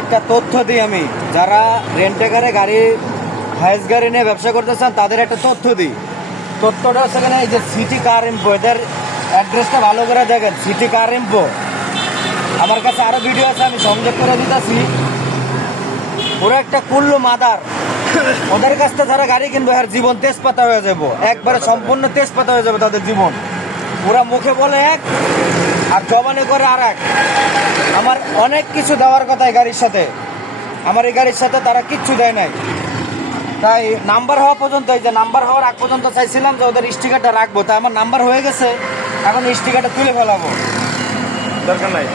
একটা তথ্য দিই আমি, যারা রেন্টে কারে গাড়ি হাইস গাড়ি নিয়ে ব্যবসা করতে চান তাদের একটা তথ্য দিই। তথ্যটা হচ্ছে এখানে এই যে সিটি কার ইনফো, এদের অ্যাড্রেসটা ভালো করে দেখেন, সিটি কার ইনফো। আমার কাছে আরও ভিডিও আছে, আমি সংযোগ করে দিতেছি। ওরা একটা কুল্লু মাদার, ওদের কাছ থেকে যারা গাড়ি কিনবে আর জীবন তেজপাতা হয়ে যাবো, একবারে সম্পূর্ণ তেজপাতা হয়ে যাবে তাদের জীবন। ওরা মুখে বলে এক আর জবানে করে আর এক। আমার অনেক কিছু দেওয়ার কথা এই গাড়ির সাথে, আমার এই গাড়ির সাথে তারা কিচ্ছু দেয় নাই। তাই নাম্বার হওয়া পর্যন্ত, এই যে নাম্বার হওয়ার আগ পর্যন্ত চাইছিলাম যে ওদের স্টিকারটা রাখবো, তাই আমার নাম্বার হয়ে গেছে, এখন স্টিকারটা তুলে ফেলাবো, দরকার নাই।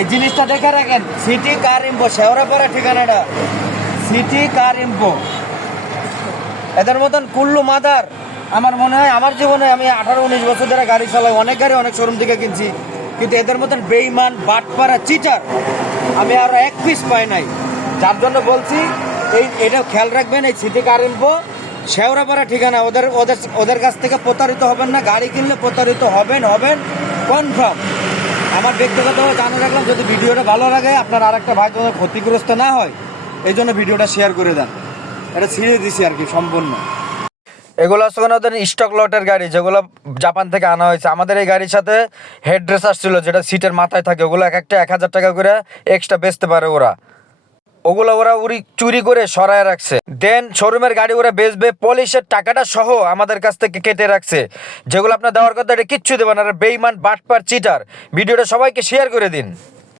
এই জিনিসটা দেখে রাখেন, সিটি কার ইনফো, শেওড়াপাড়া ঠিকানাটা, সিটি কার ইনফো। এদের মতন কুল্লু মাদার আমার মনে হয় আমার জীবনে, আমি 18-19 বছর ধরে গাড়ি চালাই, অনেক গাড়ি অনেক শোরুম থেকে কিনছি, কিন্তু এদের মতন বেইমান বাটপাড়া চিটার আমি আরো এক পিস পাই নাই। যার জন্য বলছি এটা খেয়াল রাখবেন, এই সিটি কার ইনফো শেওড়াপাড়া ঠিকানা। ওদের ওদের ওদের কাছ থেকে প্রতারিত হবেন না, গাড়ি কিনলে প্রতারিত হবেন কনফার্ম। আমার ব্যক্তিগতভাবে জানা রাখলাম, যদি ভিডিওটা ভালো লাগে আপনার আর একটা ভাই যেন ক্ষতিগ্রস্ত না হয়, এই জন্য ভিডিওটা শেয়ার করে দেন। এটা ছিঁড়ে দিছি আর কি সম্পূর্ণ। এগুলো হচ্ছে ওদের স্টক লটের গাড়ি, যেগুলো জাপান থেকে আনা হয়েছে। আমাদের এই গাড়ির সাথে হেড ড্রেস আসছিল, যেটা সিটের মাথায় থাকে, ওগুলো এক একটা 1000 টাকা করে এক্সট্রা বেচতে পারে ওরা। ওগুলো ওরা চুরি করে সরায় রাখছে, দেন শোরুমের গাড়ি ওরা বেচবে, পলিশের টাকাটা সহ আমাদের কাছ থেকে কেটে রাখছে। যেগুলো আপনার দেওয়ার কথা এটা কিচ্ছু দেবে না, বেইমান বাটপার চিটার। ভিডিওটা সবাইকে শেয়ার করে দিন।